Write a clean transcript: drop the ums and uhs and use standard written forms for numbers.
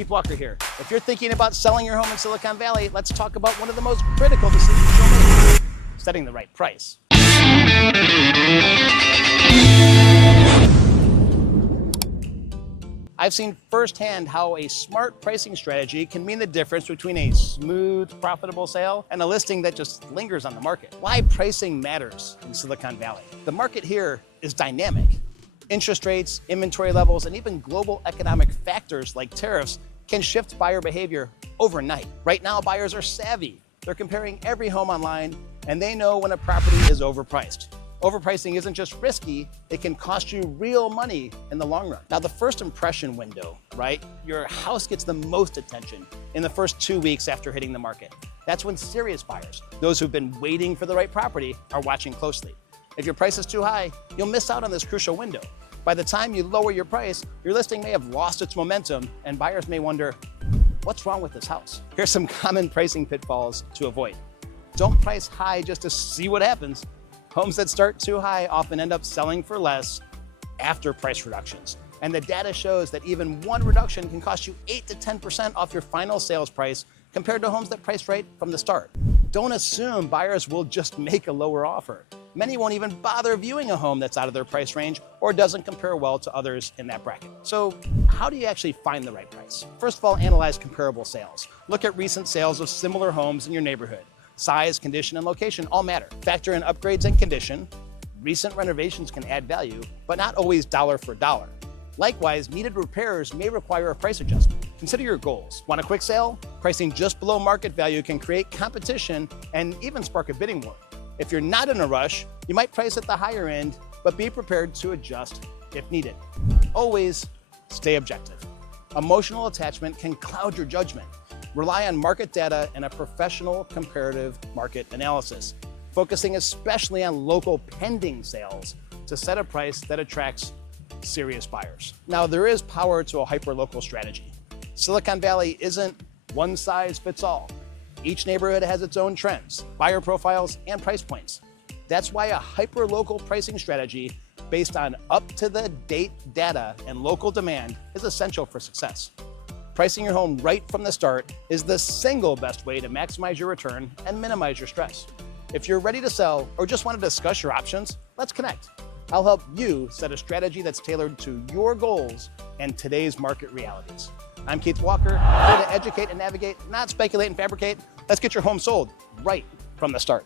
Keith Walker here. If you're thinking about selling your home in Silicon Valley, let's talk about one of the most critical decisions you'll make: setting the right price. I've seen firsthand how a smart pricing strategy can mean the difference between a smooth, profitable sale and a listing that just lingers on the market. Why pricing matters in Silicon Valley. The market here is dynamic. Interest rates, inventory levels, and even global economic factors like tariffs can shift buyer behavior overnight. Right now, buyers are savvy. They're comparing every home online, and they know when a property is overpriced. Overpricing isn't just risky, it can cost you real money in the long run. Now, the first impression window, right? Your house gets the most attention in the first 2 weeks after hitting the market. That's when serious buyers, those who've been waiting for the right property, are watching closely. If your price is too high, you'll miss out on this crucial window. By the time you lower your price, your listing may have lost its momentum, and buyers may wonder, what's wrong with this house? Here's some common pricing pitfalls to avoid. Don't price high just to see what happens. Homes that start too high often end up selling for less after price reductions. And the data shows that even one reduction can cost you 8 to 10% off your final sales price compared to homes that price right from the start. Don't assume buyers will just make a lower offer. Many won't even bother viewing a home that's out of their price range or doesn't compare well to others in that bracket. So how do you actually find the right price? First of all, analyze comparable sales. Look at recent sales of similar homes in your neighborhood. Size, condition, and location all matter. Factor in upgrades and condition. Recent renovations can add value, but not always dollar for dollar. Likewise, needed repairs may require a price adjustment. Consider your goals. Want a quick sale? Pricing just below market value can create competition and even spark a bidding war. If you're not in a rush, you might price at the higher end, but be prepared to adjust if needed. Always stay objective. Emotional attachment can cloud your judgment. Rely on market data and a professional comparative market analysis, focusing especially on local pending sales to set a price that attracts serious buyers. Now, there is power to a hyperlocal strategy. Silicon Valley isn't one size fits all. Each neighborhood has its own trends, buyer profiles, and price points. That's why a hyperlocal pricing strategy based on up-to-the-date data and local demand is essential for success. Pricing your home right from the start is the single best way to maximize your return and minimize your stress. If you're ready to sell or just want to discuss your options, let's connect. I'll help you set a strategy that's tailored to your goals and today's market realities. I'm Keith Walker, here to educate and navigate, not speculate and fabricate. Let's get your home sold right from the start.